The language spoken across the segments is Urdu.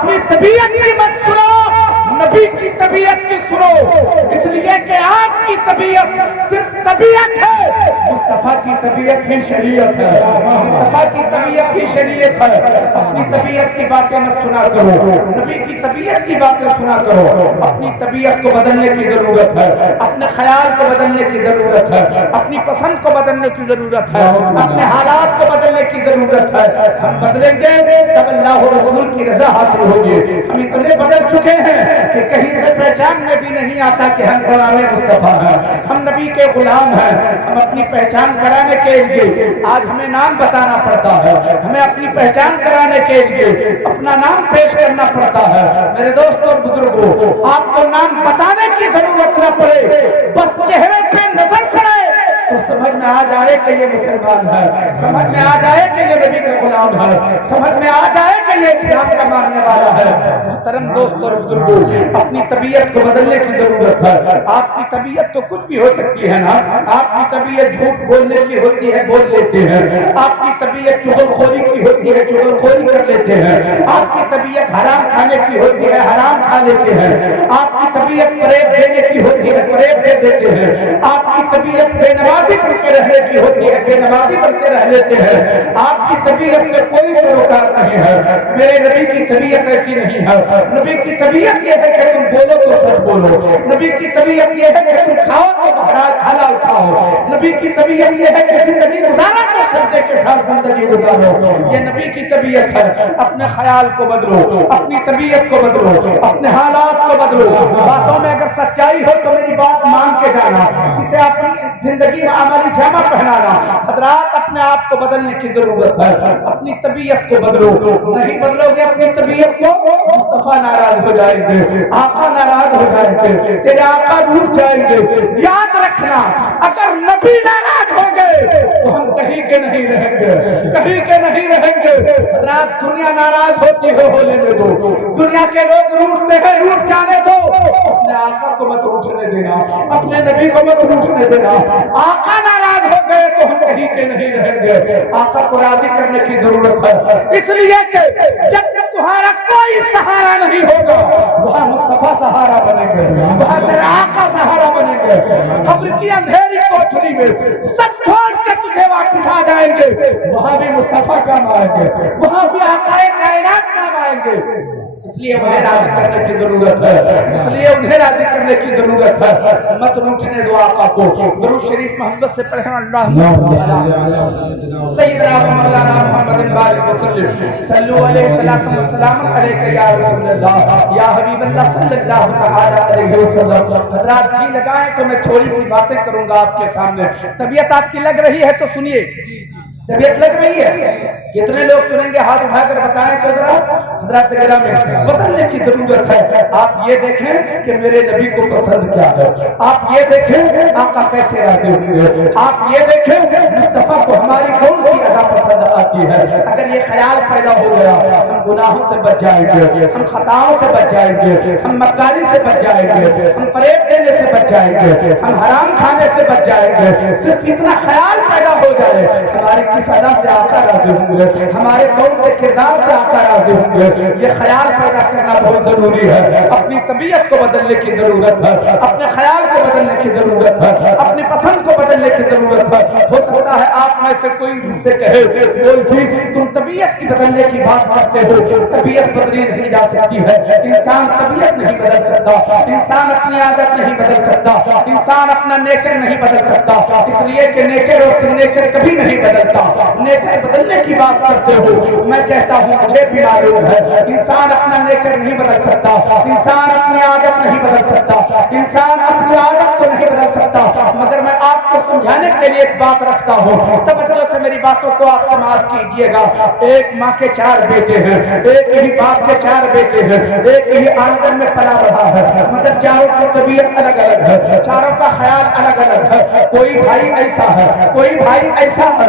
اپنی طبیعت کی مت سنو، نبی کی طبیعت کی سنو، اس لیے کہ آپ کی طبیعت صرف طبیعت ہے، مصطفیٰ کی طبیعت ہی شریعت ہے، مصطفیٰ کی طبیعت ہی شریعت ہے۔ اپنی طبیعت کی باتیں مت سنا کرو، نبی کی طبیعت کی باتیں سنا کرو۔ اپنی طبیعت کو بدلنے کی ضرورت ہے، اپنے خیال کو بدلنے کی ضرورت ہے، اپنی پسند کو بدلنے کی ضرورت ہے، اپنے حالات کو بدلنے کی ضرورت ہے۔ ہم بدلیں گے تب اللہ و رسول کی رضا حاصل ہوگی۔ ہم اتنے بدل چکے ہیں کہ کہیں سے پہچان میں بھی نہیں آتا کہ ہم غلام مصطفیٰ ہیں، ہم نبی کے غلام ہیں۔ ہم اپنی پہچان کرانے کے لیے آج ہمیں نام بتانا پڑتا ہے، ہمیں اپنی پہچان کرانے کے لیے اپنا نام پیش کرنا پڑتا ہے۔ میرے دوستوں اور بزرگوں، آپ کو نام بتانے کی ضرورت نہ پڑے، بس چہرے پہ نظر پڑے تو سمجھ میں آ جائے کہ یہ مسلمان ہے، سمجھ میں آ جائے کہ یہ نبی کا غلام ہے، سمجھ میں آ جائے کہ یہ اسلام کا ماننے والا ہے۔ محترم دوست اور بزرگوں، اپنی طبیعت کو بدلنے کی ضرورت ہے۔ آپ کی طبیعت تو کچھ بھی ہو سکتی ہے نا، آپ کی طبیعت جھوٹ بولنے کی ہوتی ہے، بول لیتے ہیں، آپ کی طبیعت چغل خوری کی ہوتی ہے، چغل خوری کر لیتے ہیں، آپ کی طبیعت حرام کھانے کی ہوتی ہے، حرام کھا لیتے ہیں، آپ کی طبیعت فریب دینے کی ہوتی ہے، فریب دے دیتے ہیں، آپ کی طبیعت بے نمازی بن کے رہنے کی ہوتی ہے، بے نمازی بن کے رہ لیتے ہیں۔ آپ کی طبیعت سے کوئی سروکار نہیں ہے، میرے نبی کی طبیعت ایسی نہیں ہے۔ نبی کی طبیعت یہ ہے کہ تم بولو تو سچ بولو، نبی کی طبیعت یہ ہے کہ تم کھاؤ تو حلال کھاؤ، نبی کی طبیعت یہ ہے کہ زندگی گزارا تو سجدے کے ساتھ زندگی گزارو، یہ نبی کی طبیعت ہے۔ اپنے خیال کو بدلو، اپنی طبیعت کو بدلو، اپنے حالات کو بدلو۔ باتوں میں اگر سچائی ہو تو میری بات مان کے جانا، اسے اپنی زندگی میں عملی جامہ پہنانا۔ حضرات، اپنے آپ کو بدلنے کی ضرورت ہے، اپنی طبیعت کو بدلو۔ نہیں بدلو گے اپنی طبیعت کو، مصطفیٰ ناراض ہو جائیں گے، آقا ناراض ہو جائیں گے، تیرے آقا روٹھ جائیں گے۔ یاد رکھنا، اگر نبی ناراض ہو گئے تو ہم کہیں کے نہیں رہیں گے، کہیں کے نہیں رہیں گے۔ حضرات، دنیا ناراض ہوتی ہے، ہو لینے دو، دنیا کے لوگ روٹھتے ہیں، روٹھ جانے دو۔ اپنے آقا کو مت روٹھنے دینا، اپنے نبی کو مت روٹھنے دینا۔ آقا ناراض ہو گئے تو ہم کہیں کے نہیں رہیں گے۔ آقا کو راضی کرنے کی ضرورت ہے، اس لیے کہ جب تمہارا کوئی سہارا نہیں ہوگا وہاں مصطفیٰ سہارا بنے گے، وہاں تیرا آقا سہارا بنے گے۔ قبر کی اندھیری کوٹھری میں سب چھوڑ کے تجھے واپس آ جائیں گے، وہاں بھی مصطفیٰ کام آئیں گے، وہاں بھی آقا کائنات کام آئیں گے۔ اس لیے انہیں راضی کرنے کی ضرورت ہے، اس لیے انہیں راضی کرنے کی ضرورت ہے۔ مت روٹھنے دو آقا کو۔ درود شریف محمد سے پڑھیں، اللہم سیدنا مولانا محمد بارک وسلم، صلو علیہ الصلوۃ والسلام علیک یا رسول اللہ یا حبیب اللہ صلی اللہ تعالی علیہ وسلم۔ حضرات جی لگائیں تو میں تھوڑی سی باتیں کروں گا آپ کے سامنے۔ طبیعت آپ کی لگ رہی ہے تو سنیے، طبیعت لگ رہی ہے؟ کتنے لوگ سنیں گے؟ ہاتھ اٹھا کر بتائیں تو ذرا۔ حضرات گرامی، بدلنے کی ضرورت ہے۔ آپ یہ دیکھیں کہ میرے نبی کو پسند کیا ہے، آپ یہ دیکھیں آقا کیسے راضی ہوئے، آپ یہ دیکھیں مصطفیٰ کو ہماری کون سی ادا پسند آتی ہے۔ اگر یہ خیال پیدا ہو گیا ہم گناہوں سے بچ جائیں گے، ہم خطاؤں سے بچ جائیں گے، ہم مکاری سے بچ جائیں گے، ہم فریب دینے سے بچ جائیں گے، ہم حرام کھانے سے بچ جائیں گے۔ صرف اتنا خیال پیدا ہو جائے ہماری کس ادا سے آقا راضی ہوں گے، ہمارے کون سے کردار سے آقا راضی ہوں گے، یہ خیال پیدا کرنا بہت ضروری ہے۔ اپنی طبیعت کو بدلنے کی ضرورت ہے، اپنے خیال کو بدلنے کی ضرورت ہے، اپنی پسند کو بدلنے کی ضرورت ہے۔ ہو سکتا ہے آپ میں سے کوئی مجھ سے کہے، بول جی تم طبیعت کی بدلنے کی بات کرتے ہو، طبیعت بدلی نہیں جا سکتی ہے، انسان طبیعت نہیں بدل سکتا، انسان اپنی عادت نہیں بدل سکتا، انسان اپنا نیچر نہیں بدل سکتا، اس لیے کہ نیچر اور سگنیچر کبھی نہیں بدلتا۔ نیچر بدلنے کی بات کرتے ہو، میں کہتا ہوں مجھے بھی معلوم ہے انسان اپنا نیچر نہیں بدل سکتا، انسان اپنی عادت نہیں بدل سکتا، انسان اپنی عادت کو نہیں بدل سکتا، مگر میں آپ کو سمجھانے کے لیے ایک بات رکھتا ہوں، توجہ سے میری باتوں کو آپ سماعت کیجئے گا۔ ایک ماں کے 4 بیٹے ہیں، ایک ہی باپ کے 4 بیٹے ہیں، ایک ہی آنگن میں پلا بڑھا ہے، مگر چاروں کی طبیعت الگ الگ ہے، چاروں کا خیال الگ الگ ہے۔ کوئی بھائی ایسا ہے، کوئی بھائی ایسا ہے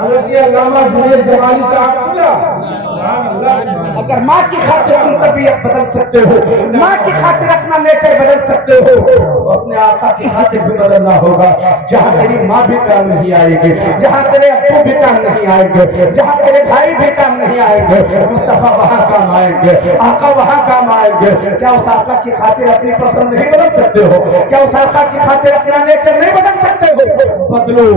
حضرت علامہ جنید جمالی صاحب کیا اگر ماں کی خاطر تم طبیعت بدل سکتے ہو، ماں کی خاطر اپنا نیچر بدل سکتے ہو، تو اپنے آقا کی خاطر بھی بدلنا ہوگا. جہاں تیری ماں بھی کام نہیں آئے گی، جہاں تیرے ابو بھی کام نہیں آئیں گے، جہاں تیرے بھائی بھی کام نہیں آئیں گے، مصطفیٰ وہاں کام آئیں گے، آقا وہاں کام آئیں گے. کیا اس آقا کی خاطر اپنی پسند نہیں بدل سکتے ہو؟ کیا اس آقا کی خاطر اپنا نیچر نہیں بدل سکتے ہو؟ بدلو.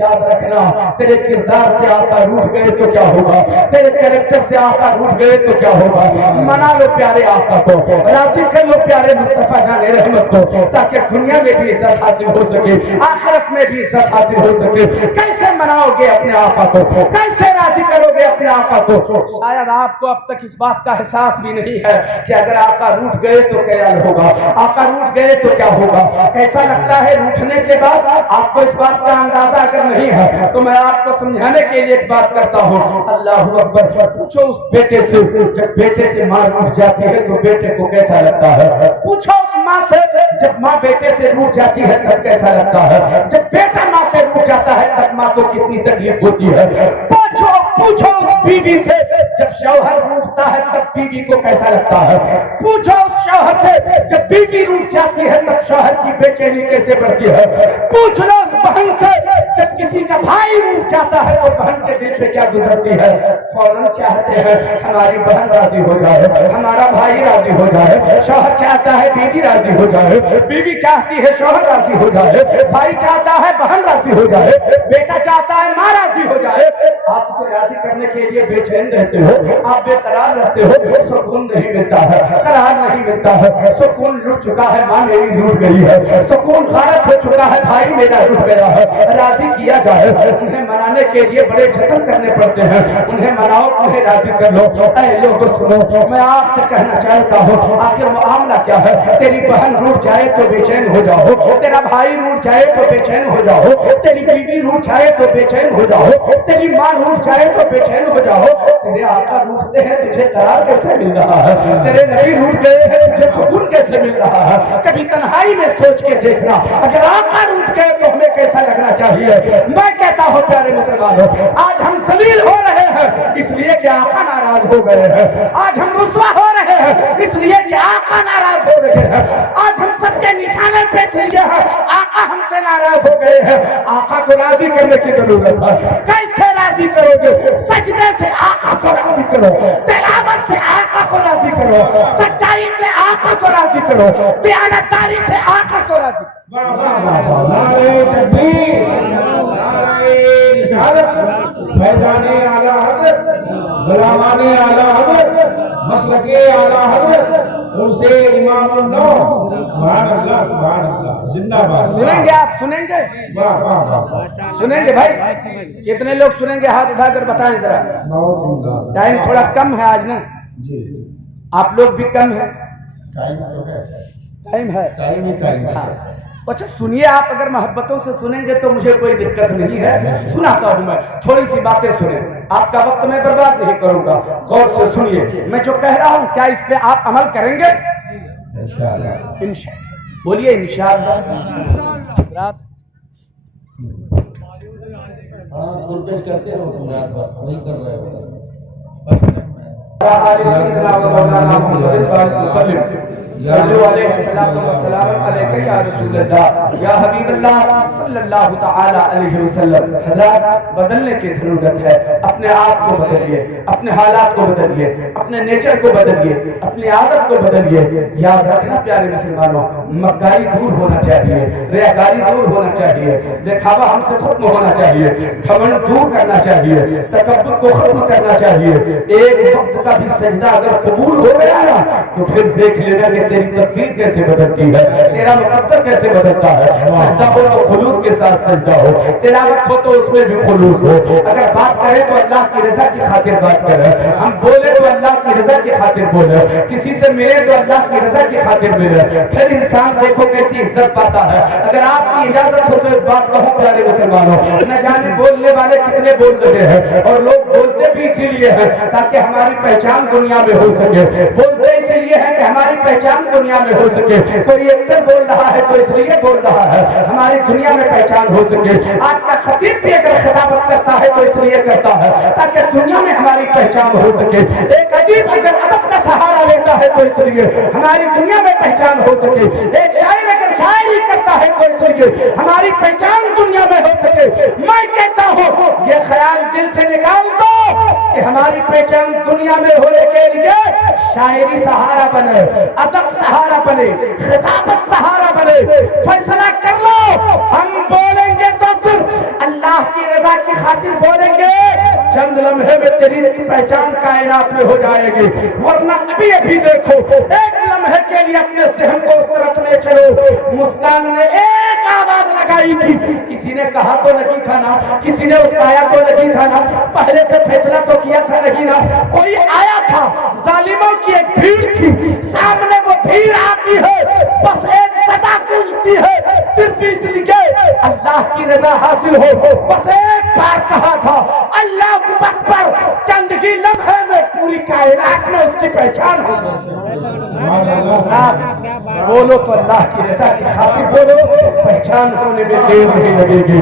یاد رکھنا، تیرے کردار سے آقا روٹھ گئے تو کیا ہوگا، تیرے کریکٹر سے آقا روٹھ گئے تو کیا ہوگا. منا لو پیارے آقا کو، راضی کر لو پیارے مصطفیٰ جان رحمت کو، تاکہ دنیا میں بھی عزت حاصل ہو سکے، آخرت میں بھی عزت حاصل ہو سکے. کیسے مناؤ گے اپنے آقا کو، کیسے راضی کرو گے اپنے آقا کو؟ شاید آپ کو اب تک اس بات کا احساس بھی نہیں ہے کہ اگر آقا روٹھ گئے تو کیا ہوگا، آقا روٹھ گئے تو کیا ہوگا. کیسا لگتا ہے روٹھنے کے بعد؟ آپ کو اس بات کا اندازہ اگر نہیں ہے تو میں آپ کو سمجھانے کے لیے ایک بات کرتا ہوں. اللہ اکبر. پوچھو اس بیٹے سے، جب بیٹے سے ماں روٹھ جاتی ہے تو بیٹے کو کیسا لگتا ہے؟ پوچھو اس ماں سے، جب ماں بیٹے سے روٹھ جاتی ہے تب کیسا لگتا ہے؟ جب بیٹا ماں سے روٹھ جاتا ہے تب ماں کو کتنی تکلیف ہوتی ہے؟ پوچھو اس بیوی سے، جب شوہر روٹھتا ہے تب بیوی کو کیسا لگتا ہے؟ پوچھو اس شوہر سے، جب بیوی روٹھ جاتی ہے تب شوہر کی بے چینی کیسے بڑھتی ہے؟ پوچھ لو اس بہن سے، جب کسی کا بھائی روٹھ جاتا ہے تو بہن کے دل پہ کیا گزرتی ہے؟ فوراً چاہتے ہیں ہماری بہن راضی ہو جائے، ہمارا بھائی راضی ہو جائے. شوہر چاہتا ہے بیوی راضی ہو جائے، بیوی چاہتی ہے شوہر راضی ہو جائے، بھائی چاہتا ہے بہن راضی ہو جائے، بیٹا چاہتا ہے ماں راضی ہو جائے. آپ اسے راضی کرنے کے لیے بے چین رہتے ہو، آپ بے قرار رہتے ہو، سکون نہیں ملتا ہے، قرار نہیں ملتا ہے. سکون لٹ چکا ہے، ماں میری لوٹ گئی ہے، سکون غارت ہو چکا ہے، بھائی میرا لٹ گیا ہے. راضی کیا جائے. انہیں منانے کے لیے بڑے جتن کرنے پڑتے ہیں. انہیں مناؤ، انہیں راضی کر لو. اے لوگوں سنو، میں آپ سے کہنا چاہتا ہوں، آخر معاملہ کیا ہے؟ تیری بہن روٹھ جائے تو بے چین ہو جاؤ، تیرا بھائی روٹھ جائے تو بے چین ہو جاؤ، تیری بیوی روٹھ جائے تو بے چین ہو جاؤ، تیری ماں روٹھ جائے تو بے چین ہو جاؤ. تیرے آقا روٹھتے ہیں، تجھے قرار کیسے مل رہا ہے؟ تیرے نبی روٹھ گئے ہیں، تجھے سکون کیسے مل رہا ہے؟ کبھی تنہائی میں سوچ کے دیکھنا، اگر آقا روٹھ گئے تو ہمیں کیسا لگنا چاہیے. میں کہتا ہوں پیارے مسلمانوں، آج ہم ذلیل ہو رہے ہیں اس لیے کہ آقا ناراض ہو گئے ہیں. آج ہم رسوا ہو رہے ہیں اس لیے کہ آقا ناراض ہو رہے ہیں. آج ہم سب کے نشانے پیش لیے ہیں، آقا ہم سے ناراض ہو گئے ہیں. آقا کو راضی کرنے کی ضرورت ہے. کیسے راضی کرو گے؟ سجدے سے آقا کو راضی کرو، تلاوت سے آقا کو راضی کرو، سچائی سے آقا کو راضی کرو، دیانتداری سے آقا کو راضی کرو. نعرہ تکبیر، نعرہ رسالت، فیضان اعلی حضرت، غلامان اعلی حضرت، مسلک اعلی حضرت، اسے امام النو. سبحان اللہ، سبحان اللہ، زندہ باد. سنیں گے آپ؟ سنیں گے؟ واہ واہ واہ. سنیں گے بھائی؟ کتنے لوگ سنیں گے؟ ہاتھ اٹھا کر بتائیں ذرا. ٹائم تھوڑا کم ہے آج نا، جی آپ لوگ بھی کم ہے. ٹائم تو ہے، ٹائم ہے. ٹائم ہی ٹائم ہے. اچھا سنیے، آپ اگر محبتوں سے سنیں گے تو مجھے کوئی دقت نہیں ہے. سناتا ہوں میں، تھوڑی سی باتیں سنیں. آپ کا وقت میں برباد نہیں کروں گا، غور سے سنیے. میں جو کہہ رہا ہوں کیا اس پہ آپ عمل کریں گے؟ انشاءاللہ. بولیے انشاءاللہ. رات کوشش کرتے ہو رات بھر نہیں کر رہے ہو. صلو علیہ السلام علیکہ یا رسول اللہ یا حبیب اللہ صلی اللہ تعالی علیہ وسلم. حضرات، بدلنے کی ضرورت ہے. اپنے آپ کو بدلیے، اپنے حالات کو بدلیے، اپنے نیچر کو بدلیے، اپنی عادت کو بدلیے. یاد رکھنا پیارے مسلمانوں، مکاری دور ہونا چاہیے، ریاکاری دور ہونا چاہیے، دکھاوا ہم سے ختم ہونا چاہیے، گھمنڈ دور کرنا چاہیے، تکبر کو ختم کرنا چاہیے. ایک وقت کا بھی سجدہ اگر قبول ہو گیا نا تو پھر دیکھ لینا کہ تیری تقدیر کیسے بدلتی ہے، تیرا مقدر کیسے بدلتا ہے. سجدہ ہو تو خلوص کے ساتھ سجدہ ہو، تلاوت ہو تو اس میں بھی خلوص ہو. اگر بات کرے تو اللہ کی رضا کی خاطر بات کرے، ہم بولے تو اللہ کی رضا کی خاطر بولے، کسی سے ملے تو اللہ کی رضا کی خاطر ملے. پھر انسان دیکھو کیسی عزت پاتا ہے. اگر آپ کی اجازت ہو تو ایک بات کہوں پیارے مسلمانوں، نہ جانے بولنے والے کتنے بول رہے ہیں، اور لوگ بولتے بھی اسی لیے لیے ہیں تاکہ ہماری پہچان دنیا میں ہو سکے, بولتے اس لیے ہیں کہ ہماری پہچان دنیا میں ہو سکے. کوئی ایکٹر بول رہا ہے تو اس لیے بول رہا ہے ہماری دنیا میں پہچان ہو سکے. آج کا خطیب بھی اگر خطابت کرتا ہے تو اس لیے کرتا ہے تاکہ دنیا میں ہماری پہچان ہو سکے. ایک ادیب اگر ادب کا سہارا لیتا ہے تو اس لیے ہماری دنیا میں پہچان ہو سکے. ایک شاعر اگر شاعری کرتا ہے تو اس لیے ہماری پہچان دنیا میں ہو سکے. میں کہتا ہوں یہ خیال دل سے نکال دو کہ ہماری پہچان دنیا میں ہونے کے لیے شاعری سہارا بنے, ادب سہارا بنے, خطابت سہارا بنے. فیصلہ کر لو, ہم بولیں گے تو صرف اللہ کی رضا کی خاطر بولیں گے. چند لمحے میں تیری پہچان کائنات میں ہو جائے گی, ورنہ ابھی ابھی دیکھو ایک لمحے کے لیے اپنے ذہن کو اس طرف لے چلو. مسکان نے ایک آواز لگائی تھی, کسی نے کہا تو نہیں تھا نا, کسی نے اس کا آیا تو نہیں تھا نا, پہلے سے فیصلہ تو کیا تھا نہیں نا. کوئی آیا تھا, ظالموں کی ایک بھیڑ تھی, سامنے وہ بھیڑ آتی ہے, بس ایک صدا گونجتی ہے صرف اس لیے اللہ کی رضا حاصل ہو. بس ایک بار کہا تھا اللہ اکبر, چند ہی لمحے میں پوری کائنات میں اس کی پہچان ہو. بولو تو اللہ کی رضا کی خاطر بولو, پہچان ہونے میں دیر نہیں لگے گی.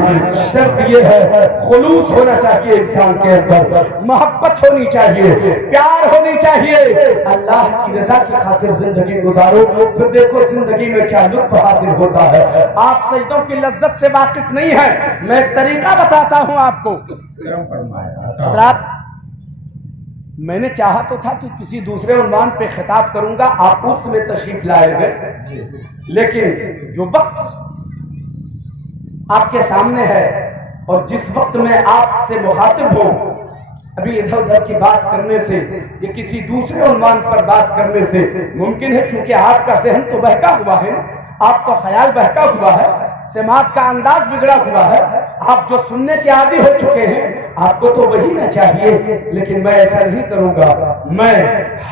شرط یہ ہے خلوص ہونا چاہیے انسان کے اندر, محبت ہونی چاہیے, پیار ہونی چاہیے. اللہ کی رضا کی خاطر زندگی گزارو, پھر دیکھو زندگی میں کیا لطف حاصل ہوتا ہے. آپ سجدوں کی لذت سے واقف نہیں ہیں, میں ایک طریقہ بتاتا ہوں آپ کو. حضرات, میں نے چاہا تو تھا کہ کسی دوسرے عنوان پہ خطاب کروں گا, آپ اس میں تشریف لائے گئے, لیکن جو وقت آپ کے سامنے ہے اور جس وقت میں آپ سے مخاطب ہوں, ابھی ادھر ادھر کی بات کرنے سے یا کسی دوسرے عنوان پر بات کرنے سے ممکن ہے, چونکہ آپ کا ذہن تو بہکا ہوا ہے, آپ کا خیال بہکا ہوا ہے, سماعت کا انداز بگڑا ہوا ہے, آپ جو سننے کے عادی ہو چکے ہیں, آپ کو تو وہی نہ چاہیے. لیکن میں ایسا نہیں کروں گا, میں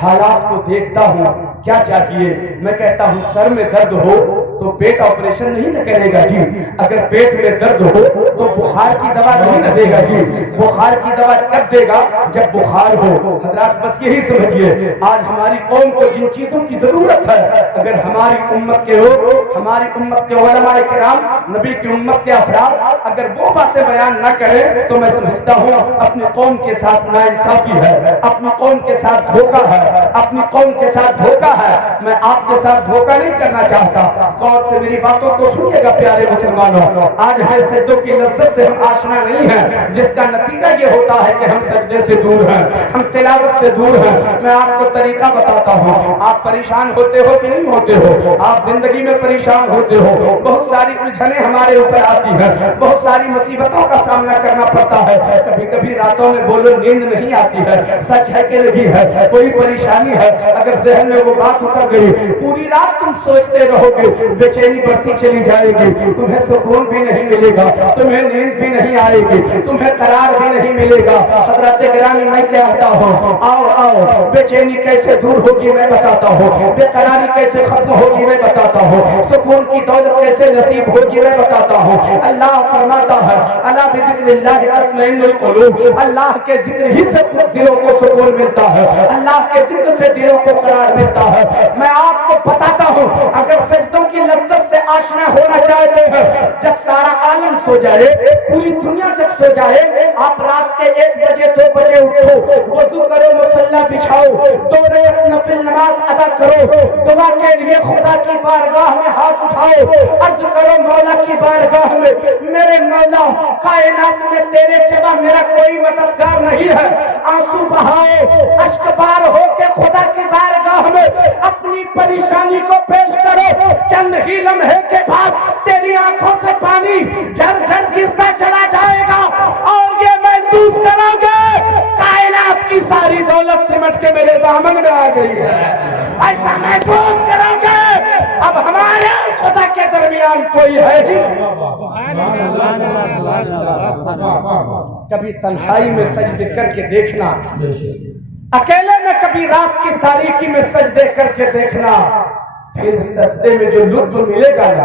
حالات کو دیکھتا ہوں کیا چاہیے. میں کہتا ہوں سر میں درد ہو تو پیٹ آپریشن نہیں نہ کرے گا جی, اگر پیٹ میں درد ہو تو بخار کی دوا نہیں نہ دے گا جی, بخار کی دوا کب دے گا جب بخار ہو. حضرات بس یہی سمجھیے, آج ہماری قوم کو جن چیزوں کی ضرورت ہے, اگر ہماری امت کے ہو, ہماری امت کے علماء کرام, نبی کی امت کے افراد اگر وہ باتیں بیان نہ کریں تو میں سمجھتا ہوں اپنی قوم کے ساتھ ناانصافی ہے, اپنی قوم کے ساتھ دھوکہ ہے, اپنی قوم کے ساتھ دھوکہ ہے. میں آپ کے ساتھ دھوکہ نہیں کرنا چاہتا. غور سے میری باتوں کو سنیے گا پیارے مسلمانوں. آج ہے سجدوں کی لذت سے ہم آشنا نہیں ہیں, جس کا نتیجہ یہ ہوتا ہے کہ ہم سجدے سے دور ہیں, ہم تلاوت سے دور ہیں. میں آپ کو طریقہ بتاتا ہوں. آپ پریشان ہوتے ہو کہ نہیں ہوتے ہو؟ آپ زندگی میں پریشان ہوتے ہو, بہت ساری الجھنیں ہمارے اوپر آتی ہیں, بہت ساری مصیبتوں کا سامنا کرنا پڑتا ہے. کبھی کبھی راتوں میں بولو نیند نہیں آتی ہے, سچ ہے کہ نہیں ہے؟ کوئی پریشانی ہے, اگر ذہن میں وہ بات اتر گئی, پوری رات تم سوچتے رہو گے, بے چینی بڑھتی چلی جائے گی, تمہیں سکون بھی نہیں ملے گا, تمہیں نیند بھی نہیں آئے گی, تمہیں قرار بھی نہیں ملے گا. حضرات گرامی, میں کہتا ہوں آؤ آؤ, بے چینی کیسے دور ہوگی میں بتاتا ہوں, بے قراری کیسے ختم ہوگی میں بتاتا ہوں, سکون کی دولت کیسے نصیب ہوگی میں بتاتا ہوں. اللہ فرماتا ہے الا بذکر اللہ تطمئن القلوب, اللہ کے ذکر ہی سے دلوں کو سکون ملتا ہے, اللہ کے ذکر سے دلوں کو قرار ملتا ہے. میں آپ کو بتاتا ہوں, اگر سجدوں کی لذت سے آشنا ہونا چاہتے ہیں, جب سارا عالم سو جائے, پوری دنیا جب سو جائے, آپ رات کے 1 بجے 2 بجے اٹھو, وضو کرو, مصلی بچھاؤ, 2 رکعت نفل نماز ادا کرو, دعا کے لیے خدا کی بارگاہ میں ہاتھ اٹھاؤ, عرض کرو مولا کی بارگاہ میں, میرے مولا کائنات میں تیرے سوا میرا کوئی مددگار نہیں ہے. آنسو بہاؤ, اشک بار ہو کے خدا کی بارگاہ میں اپنی پریشانی کو پیش کرو. چند ہی لمحے کے بعد تیری آنکھوں سے پانی جھر جھر گرتا چلا جائے گا, اور یہ محسوس کرو گے کائنات کی ساری دولت سمٹ کے میرے دامن میں آ گئی ہے. ایسا محسوس کرو گے اب ہمارے خدا کے درمیان کوئی ہے ہی. کبھی تنہائی میں سجدے کر کے دیکھنا, اکیلے میں کبھی رات کی تاریکی میں سجدے کر کے دیکھنا, پھر سجدے میں جو لطف ملے گا نا,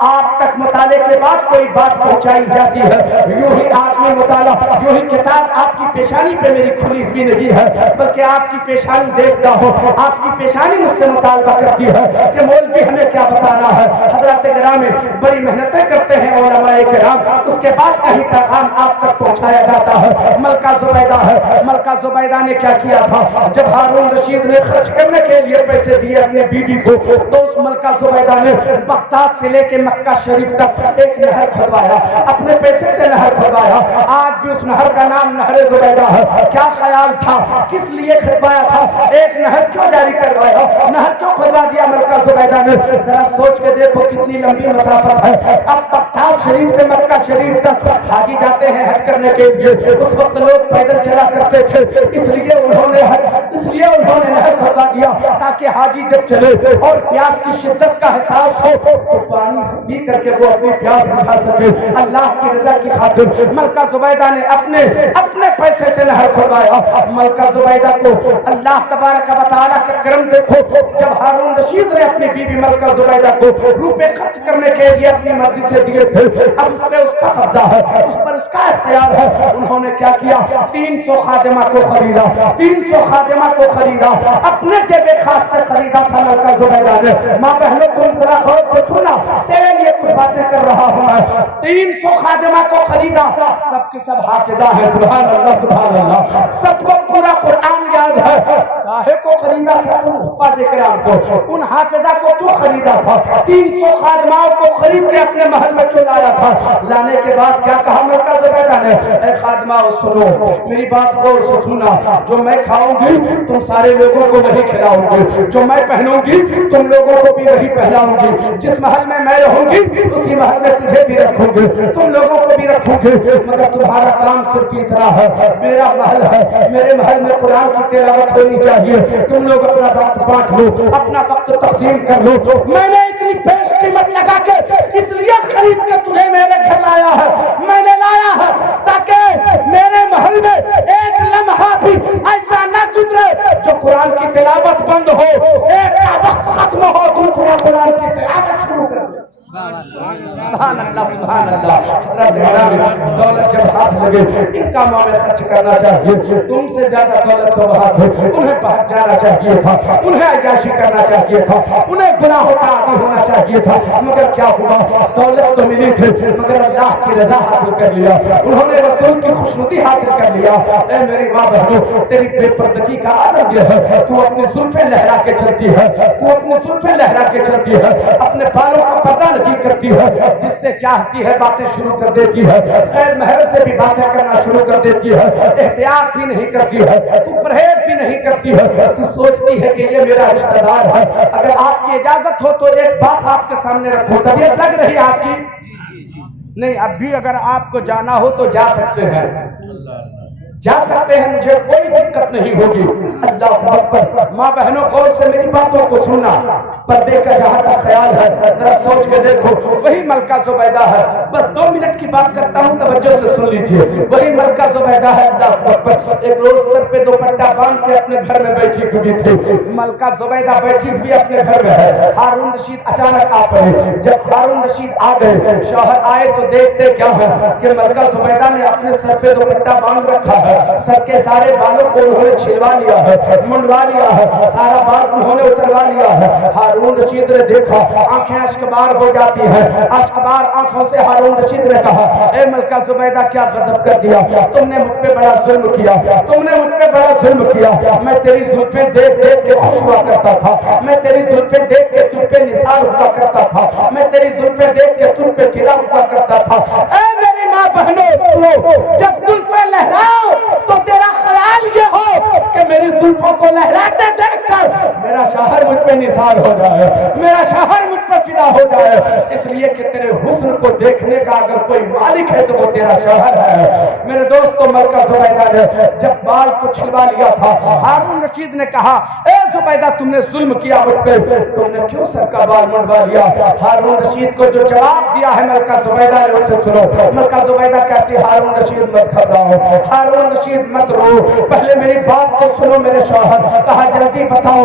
آپ تک مطالعے کے بعد کوئی بات پہنچائی جاتی ہے. یوں ہی آدمی مطالعہ, یوں ہی کتاب آپ کی پیشانی پہ میری کھلی ہوئی نہیں ہے, بلکہ آپ کی پیشانی دیکھتا ہوں, آپ کی پیشانی مجھ سے مطالبہ کرتی ہے کہ مولوی ہمیں کیا بتانا ہے. حضرات گرامی بڑی محنتیں کرتے ہیں علماء کرام, اس کے بعد کہیں پیغام آپ تک پہنچایا جاتا ہے. ملکہ زبیدہ ہے, ملکہ زبیدہ نے کیا کیا تھا جب ہارون رشید نے خرچ کرنے کے لیے پیسے دیے اپنے بیوی کو, تو اس ملکہ زبیدہ نے بغداد سے لے کے مکہ شریف تک ایک نہر کھدوایا, اپنے پیسے سے نہر کھدوایا. آج بھی اس نہر کا نام نہر زبیدہ ہے. کیا خیال تھا, کس لیے کھدوایا تھا, ایک نہر کیوں جاری کروایا, نہر کیوں کھدوا دیا ملکہ زبیدہ نے؟ ذرا سوچ کے دیکھو کتنی لمبی مسافت ہے. اب بغداد شریف سے مکہ شریف تک حاجی جاتے ہیں حج کرنے کے لیے, اس وقت لوگ پیدل چلا کرتے تھے, اس لیے انہوں نے نہر کھدوا دیا تاکہ حاجی جب چلے اور پیاس کی شدت کا احساس ہو تو پانی پی کر کے وہ اپنی پیاس بجھا سکے. اللہ کی رضا کی خاطر ملکہ زبیدہ نے اپنے پیسے سے نہر کھدوایا. ملکہ زبیدہ کو اللہ تبارک و تعالیٰ کا کرم دیکھو, جب ہارون رشید نے اپنی بیوی ملکہ زبیدہ کو روپے خرچ کرنے کے لیے اپنی مرضی سے دیے تھے, اب اس پہ اس کا قبضہ ہے, اس پر اس کا اختیار ہے. انہوں نے کیا کیا, 300 خادمہ کو خریدا, 300 خادمہ کو خریدا, اپنے جیب خاص سے خریدا تھا ملکہ زبیدہ نے. ماں بہنوں تم ذرا غور سے سننا, تیرے لیے کچھ باتیں کر رہا ہوں میں. 300 خادمہ کو خریدا, سب کے سب حافظہ ہیں, سبحان اللہ سبحان اللہ, سب کو پورا قرآن یاد ہے. کاہے کو خریدا تھا تم حفاظ کرام کو, ان حافظہ کو تو خریدا تھا. 300 خادماؤں کو خرید کے اپنے محل میں کیوں لایا تھا؟ لانے کے بعد کیا کہا ملکہ زبیدہ نے, اے خادماؤں سنو, میری بات غور سے سننا, جو میں کھاؤں گی تم سارے لوگوں کو وہی کھلاؤں گی, جو میں پہنوں گی تم لوگوں کو بھی وہی پہناؤں گی, جس محل میں میں رہوں گی اسی محل میں تجھے بھی رکھوں گی, تم لوگوں کو بھی رکھوں گی, مگر تمہارا کام صرف اتنا ہے, میرا محل ہے, میرے محل میں قرآن کی تلاوت ہونی چاہیے, تم لوگ اپنا وقت بانٹ لو, اپنا وقت تقسیم کر لو. میں نے اتنی بیش قیمت لگا کے اس لیے خرید کے تمہیں میرے گھر لایا ہے, میں نے لایا ہے تاکہ میرے محل میں ایک لمحہ بھی ایسا نہ گزرے جو قرآن کی تلاوت بند ہو, ایک کا وقت ختم ہو دوسرا قرآن کی تلاوت شروع کر دے. سبحان اللہ سبحان اللہ. حضرت گرامی دولت جب ہاتھ لگے ان کاموں میں خرچ کرنا چاہیے. تم سے زیادہ دولت تو بہت ہے, انہیں باہر جانا چاہیے تھا, انہیں عیاشی کرنا چاہیے تھا, انہیں گناہوں کا عادی ہونا چاہیے تھا, مگر کیا ہوا, دولت تو ملی تھی مگر اللہ کی رضا حاصل کر لیا, انہوں نے رسول کی خوشنودی حاصل کر لیا. اے میری ماں بہنوں, تیری بے پردگی کا عالم یہ ہے, تو اپنی زلفیں لہرا کے چلتی ہے, تو اپنی زلفیں لہرا کے چلتی ہے, اپنے بالوں کا پردہ کرتی ہے, جس سے چاہتی ہے باتیں شروع کر دیتی ہے, غیر محرم سے بھی باتیں کرنا شروع کر دیتی ہے, احتیاط بھی نہیں کرتی ہے, تو پرہیز بھی نہیں کرتی ہے, تو سوچتی ہے کہ یہ میرا رشتہ دار ہے. اگر آپ کی اجازت ہو تو ایک بات آپ کے سامنے رکھو. طبیعت لگ رہی آپ کی نہیں, اب بھی اگر آپ کو جانا ہو تو جا سکتے ہیں, جا سکتے ہیں, مجھے کوئی دقت نہیں ہوگی. اللہ اکبر. ماں بہنوں غور سے میری باتوں کو سننا, پردے کا جہاں تک خیال ہے ذرا سوچ کے دیکھو, وہی ملکہ زبیدہ ہے. بس 2 منٹ کی بات کرتا ہوں, توجہ سے سن لیجیے. وہی ملکہ زبیدہ ہے. اللہ اکبر. ایک روز سر پہ دوپٹہ باندھ کے اپنے گھر میں بیٹھی ہوئی تھی. ملکہ زبیدہ بیٹھی ہوئی اپنے گھر میں ہے. ہارون رشید اچانک آ پڑے. جب ہارون رشید آ گئے, شوہر آئے تو دیکھتے کیا ہے کہ ملکہ زبیدہ نے اپنے سر پہ دوپٹہ باندھ رکھا ہے, سر کے سارے بالوں کو انہوں نے چھلوا لیا ہے, منڈوا لیا ہے, سارا بال انہوں نے اتروا لیا ہے. ہارون رشید نے دیکھا, آنکھیں اشکبار ہو جاتی ہیں. اشکبار آنکھوں سے ہارون رشید نے کہا, اے ملکہ زبیدہ کیا غضب کر دیا, تم نے مجھ پہ بڑا ظلم کیا, تم نے مجھ پہ بڑا ظلم کیا. میں تیری زلفیں دیکھ دیکھ کے خوش ہوا کرتا تھا, میں تیری زلفیں دیکھ کے تجھ پہ نثار ہوا کرتا تھا, میں تیری زلفیں دیکھ کے تجھ پہ فدا ہوا کرتا تھا. اے میری ماں بہنوں سنو, جب زلفیں لہراؤ تو تیرا خیال یہ ہو کہ میری زلفوں کو لہراتے دیکھ کر میرا شوہر مجھ پہ نثار ہو جائے, میرا شوہر مجھ پر فدا ہو جائے. اس لیے کہ تیرے حسن کو دیکھنے کا اگر کوئی مالک ہے تو وہ تیرا شوہر ہے. میرے دوستو, ملکہ زبیدہ نے جب بال کو چھلوا لیا تھا, ہارون رشید نے کہا, اے زبیدہ تم نے ظلم کیا مجھ پہ, تم نے کیوں سر کا بال منڈوا لیا؟ ہارون رشید کو جو جواب دیا ہے ملکہ زبیدہ نے, اسے سنو. ملکہ زبیدہ کہتی, ہارون رشید مت گھبراؤ, ہارون رشید مت رو, پہلے میری بات کو سنو میرے شوہر. کہا جلدی بتاؤ,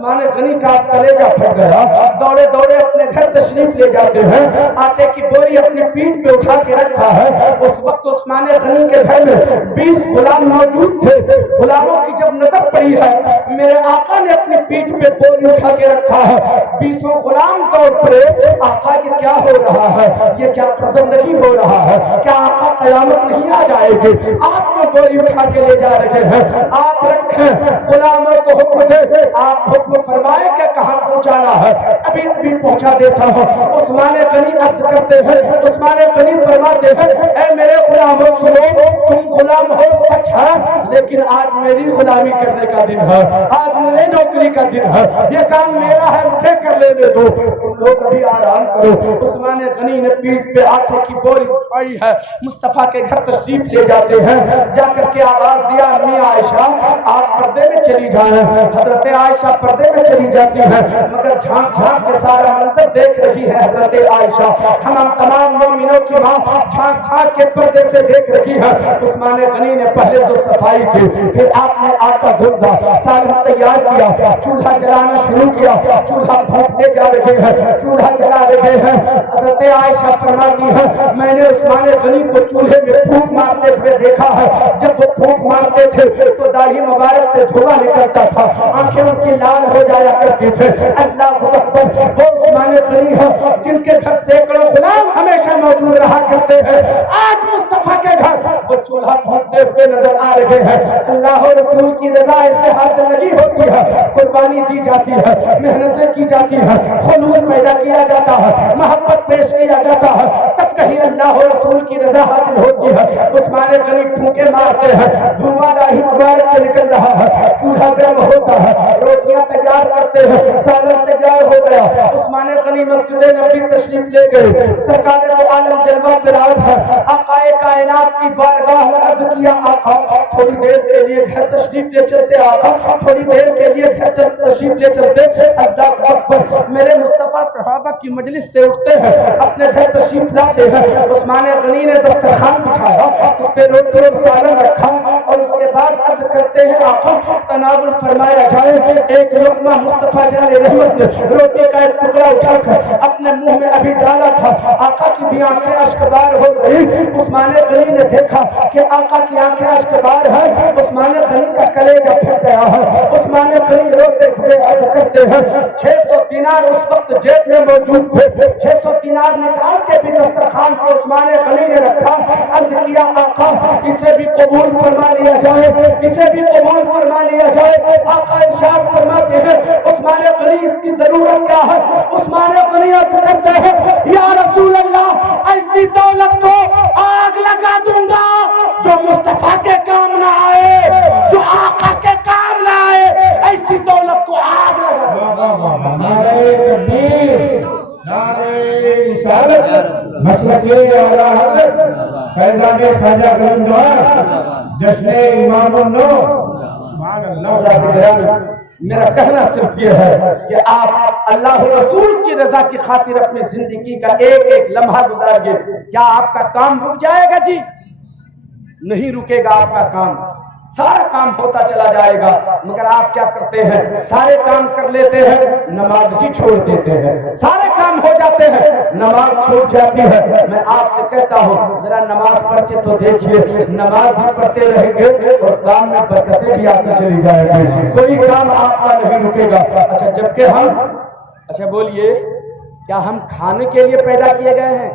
عثمان غنی کا کلیجہ پھٹ گیا، دوڑے دوڑے اپنے گھر تشریف لے جاتے ہیں، آٹے کی بوری اپنی پیٹھ پہ اٹھا کے رکھا ہے۔ اس وقت عثمان غنی کے گھر میں 20 غلام موجود تھے۔ غلاموں کی جب نظر پڑی ہے، میرے آقا نے اپنی پیٹھ پہ بوری اٹھا کے رکھا ہے، 20 غلام دوڑ پڑے، آقا یہ کیا ہو رہا ہے؟ یہ کیا قسم نہیں ہو رہا ہے؟ کیا آقا قیامت نہیں آ جائے گی؟ آپ کو بوری اٹھا کے لے جا رہے ہیں، آپ رکھیں، غلاموں کو حکم دے، آپ حکم فرمائے کہ کہاں پہنچانا ہے، ابھی ابھی پہنچا دیتا ہوں۔ عثمان غنی عرض کرتے ہیں، عثمان غنی فرماتے ہیں، اے میرے غلاموں سنو، تم غلام ہو سچ ہے، لیکن آج میری غلامی کرنے کا دن ہے، آج میری نوکری کا دن ہے، یہ کام میرا ہے، مجھے کر لینے دو، تم لوگ ابھی آرام کرو۔ عثمان غنی نے پیٹھ پہ آٹے کی بوری اٹھائی ہے، مصطفیٰ کے گھر تشریف لے جاتے ہیں، جا کر کے آواز دیا، امی عائشہ آپ پردے میں چلی جائیں۔ حضرت عائشہ پردے میں چلی جاتی ہیں، مگر جھانک جھانک کے سارا منظر دیکھ رہی ہے حضرت عائشہ، ہم تمام مومنوں کی ماں جھانک جھانک کے پردے سے دیکھ رہی ہے۔ عثمان غنی نے پہلے تو صفائی کی، پھر آپ نے آٹا گوندھا، سالن تیار کیا، چولہا جلانا شروع کیا، چولہا بھونکتے جا رہے ہیں، چولہا جلا رہے ہیں۔ حضرت عائشہ فرماتی ہے، میں نے عثمان غنی کو چولہے میں پھونک مارتے ہوئے دیکھا ہے، جب وہ پھونک مارتے تھے تو داڑھی مبارک سے دھواں نکلتا تھا، آنکھیں ان کی لال ہو جایا کرتی تھے۔ اللہ اکبر، وہ عثمان غنی ہے جن کے گھر سینکڑوں غلام ہمیشہ موجود رہا کرتے ہیں، آج مصطفیٰ کے گھر وہ چولہا بھونکتے ہوئے نظر آ رہے ہیں۔ اللہ اور رسول کی رضا سے حاصل لگی ہوتی ہے، قربانی دی جاتی ہے، محنتیں کی جاتی ہیں، خلوص پیدا کیا جاتا ہے، محبت پیش کیا جاتا ہے، تب کہیں اللہ اور رسول کی رضا حاصل ہوتی ہے۔ عثمان غنی پھونکے مارتے ہیں، دھواں داڑھی مبارک سے نکل رہا ہے، چولہا گرم ہوتا ہے، روٹیاں تیار کرتے ہیں، سالن تیار ہو گیا۔ عثمان غنی مسجد نبی تشریف لے گئے، سرکار دو عالم جلوہ فراز ہے، آقا کائنات کی بارگاہ میں عرض کیا، آقا تھوڑی دیر کے لیے گھر تشریف لے چلتے، آقا تھوڑی دیر کے لیے گھر تشریف لے چلتے۔ اللہ اکبر، میرے مصطفیٰ صحابہ کی مجلس سے اٹھتے ہیں، اپنے گھر تشریف لاتے ہیں۔ عثمان غنی نے دسترخوان بچھایا، اس پہ روٹی اور سالن رکھا، اور اس کے بعد عرض کرتے ہیں، آقا تناول فرمایا جائے۔ ایک لقمہ مصطفیٰ جان رحمت نے روٹی کا ایک ٹکڑا اٹھا کر اپنے منہ میں ابھی ڈالا تھا، آقا کی بھی آنکھیں اشکبار ہو گئی۔ عثمان غنی نے دیکھا کہ آقا کی آنکھیں اشکبار ہیں، عثمان غنی کا کلیجہ پھٹ گیا ہے۔ عثمان غنی روتے ہوئے عرض کرتے ہیں، 600 دینار اس وقت جیب میں موجود تھے، 600 دینار نکال کے بھی دسترخوان پر عثمان غنی نے رکھا، عرض کیا، آقا اسے بھی قبول فرما لیا جائے، اسے بھی قبول فرما لیا جائے۔ آقا ارشاد فرماتے ہیں، عثمان غنی اس کی ضرورت کیا ہے؟ عثمان غنی عرض کرتے ہیں، یا رسول اللہ ایسی دولت کو آگ لگا دوں گا جو مصطفیٰ کے کام نہ آئے، جو آقا کے کام نہ آئے، ایسی دولت کو آگ لگا دوں گا۔ نعرہ تکبیر، نعرہ رسالت، مسلک اعلیٰ حضرت فیضان خواجہ گنجوار، جشن امام النو۔ سبحان اللہ۔ میرا کہنا صرف یہ ہے کہ آپ اللہ رسول کی رضا کی خاطر اپنی زندگی کا ایک ایک لمحہ گزاریے۔ کیا آپ کا کام رک جائے گا؟ جی نہیں رکے گا آپ کا کام، سارا کام ہوتا چلا جائے گا، مگر آپ کیا کرتے ہیں؟ سارے کام کر لیتے ہیں، نماز ہی چھوڑ دیتے ہیں، سارے کام ہو جاتے ہیں، نماز چھوٹ جاتی ہے۔ میں آپ سے کہتا ہوں ذرا نماز پڑھ کے تو دیکھیے، نماز بھی پڑھتے رہیں گے اور کام میں برکتیں بھی آتی چلی جائیں گی، کوئی کام آپ کا نہیں رکے گا۔ اچھا جبکہ اچھا بولیے، کیا ہم کھانے کے لیے پیدا کیے گئے ہیں؟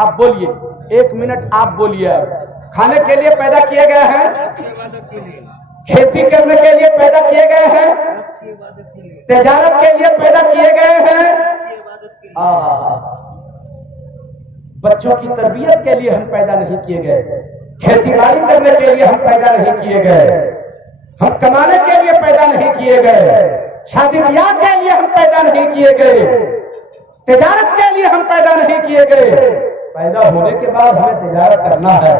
آپ بولیے، ایک منٹ آپ بولیے، کھانے کے لیے پیدا کیے گئے ہیں؟ کھیتی کرنے کے لیے پیدا کیے گئے ہیں؟ تجارت کے لیے پیدا کیے گئے ہیں؟ بچوں کی تربیت کے لیے ہم پیدا نہیں کیے گئے، کھیتی باڑی کرنے کے لیے ہم پیدا نہیں کیے گئے، ہم کمانے کے لیے پیدا نہیں کیے گئے، شادی بیاہ کے لیے ہم پیدا نہیں کیے گئے، تجارت کے لیے ہم پیدا نہیں کیے گئے۔ پیدا ہونے کے بعد ہمیں تجارت کرنا ہے،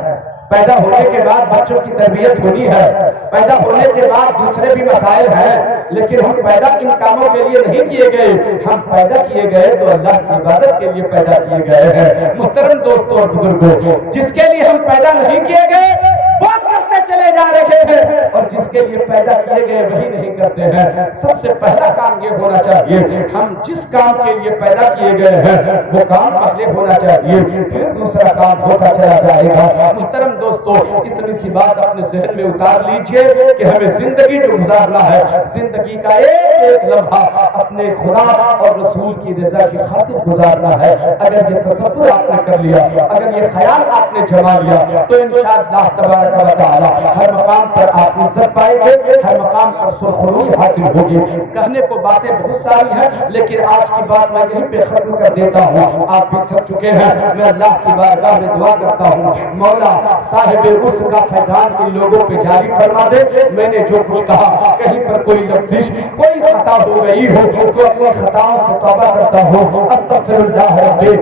پیدا ہونے کے بعد بچوں کی تربیت ہونی ہے، پیدا ہونے کے بعد دوسرے بھی مسائل ہیں، لیکن ہم پیدا ان کاموں کے لیے نہیں کیے گئے، ہم پیدا کیے گئے تو اللہ کی عبادت کے لیے پیدا کیے گئے ہیں۔ محترم دوستوں اور بزرگوں، جس کے لیے ہم پیدا نہیں کیے گئے وہ کرتے کرتے چلے جا رہے ہیں اور جس کے لیے پیدا کیے گئے وہی نہیں کرتے ہیں. سب سے پہلا کام یہ ہونا چاہیے ہم جس کام کے لیے پیدا کیے گئے ہیں وہ کام پہلے ہونا چاہیے, پھر دوسرا کام ہوتا چلا جائے گا. محترم دوستو, اتنی سی بات اپنے ذہن میں اتار لیجئے کہ ہمیں زندگی جو گزارنا ہے, زندگی کا ایک ایک لمحہ اپنے خدا اور رسول کی رضا کی خاطر گزارنا ہے. اگر یہ تصور آپ نے کر لیا, اگر یہ خیال آپ نے جما لیا, تو انشاءاللہ تبارک و تعالی ہر مقام پر آپ عزت پائیں گے, ہر مقام پر سرخروئی حاصل ہوگی. کہنے کو باتیں بہت ساری ہیں, لیکن آج کی بات میں یہیں پہ ختم کر دیتا ہوں. آپ بھی تھک چکے ہیں. میں اللہ کی بارگاہ میں دعا کرتا ہوں, مولا صاحب اس کا فیضان ان لوگوں پہ جاری فرما دے. میں نے جو کچھ کہا کہیں پر کوئی لفظ کوئی خطا ہو گئی ہو تو اپنی خطاؤں سے توبہ کرتا ہوں. استغفر اللہ ربی